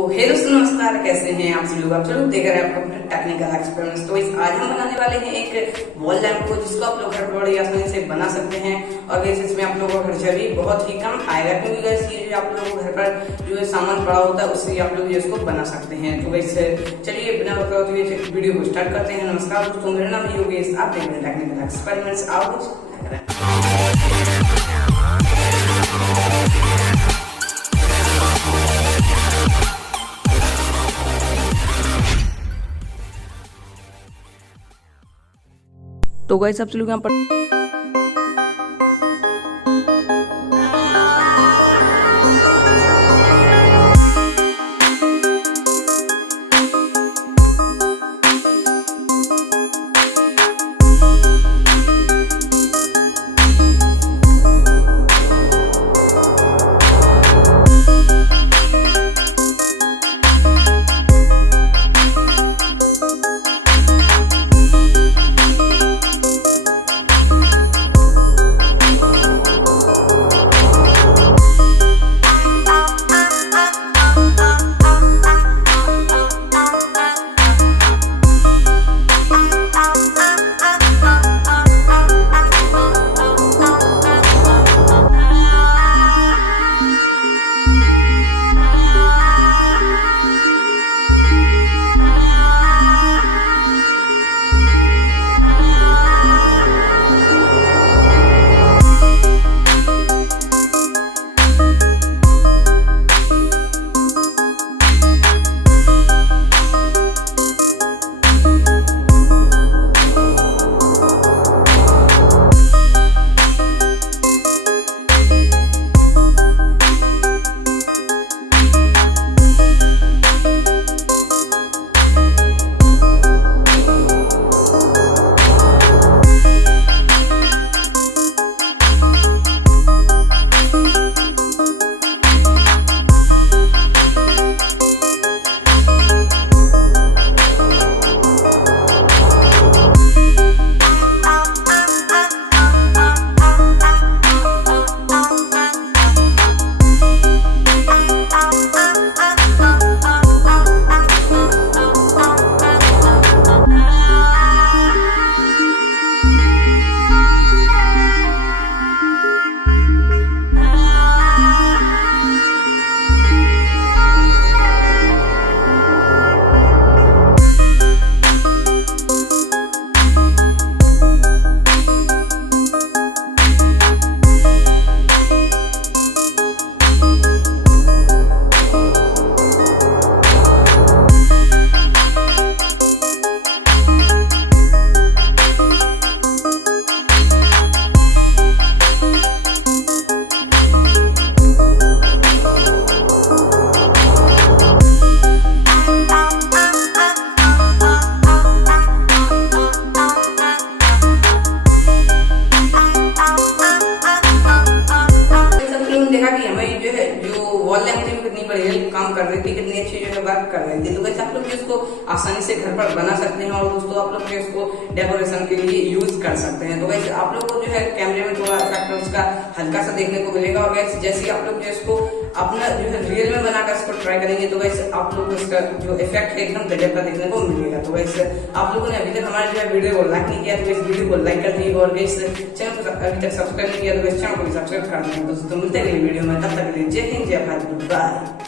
हे दोस्तों नमस्कार, कैसे हैं आप सभी लोग। आप लोग देख रहे हैं आपका टेक्निकल एक्सपेरिमेंट्स। तो आज हम बनाने वाले हैं एक वॉल लैंप को, जिसको आप लोग घर पर बड़ी आसानी से बना सकते हैं। और वैसे इसमें आप लोगों का खर्चा भी बहुत ही कम आएगा, क्योंकि वैसे ये आप लोगों को घर पर जो सामान पड़ा होता है उससे आप लोग इसको बना सकते हैं। तो वैसे चलिए बिना बताओ तो ये वीडियो को स्टार्ट करते हैं। नमस्कार दोस्तों, मेरा नाम योगेश, आप देख रहे हैं टेक्निकल एक्सपेरिमेंट्स। आओ तो गाइस आप लोग यहाँ पर देखा कि हमें जो है जो वॉल लैंप थी कितनी बढ़िया काम कर रही थी, कितनी अच्छी जो है वर्क कर रही थी। तो वैसे आप लोग इसको आसानी से घर पर बना सकते हैं और दोस्तों आप लोग इसको डेकोरेशन के लिए यूज कर सकते हैं। तो वैसे आप लोग को जो है कैमरे में थोड़ा इफेक्ट उसका हल्का सा देखने को मिलेगा। और वैसे जैसे आप लोग इसको अपना जो है रियल में बनाकर इसको ट्राई करेंगे तो वैसे आप लोग को इसका जो इफेक्ट है एकदम गजब का देखने को मिलेगा। तो वैसे आप लोगों ने अभी तक हमारे जो है वीडियो को लाइक नहीं किया तो इस वीडियो को लाइक कर दीजिए, और इस चैनल को अभी तक सब्सक्राइब नहीं किया तो इस चैनल को भी सब्सक्राइब कर दें। दोस्तों मिलते हैं वीडियो में, तब तक के लिए जय हिंद, जय भारत, बाय।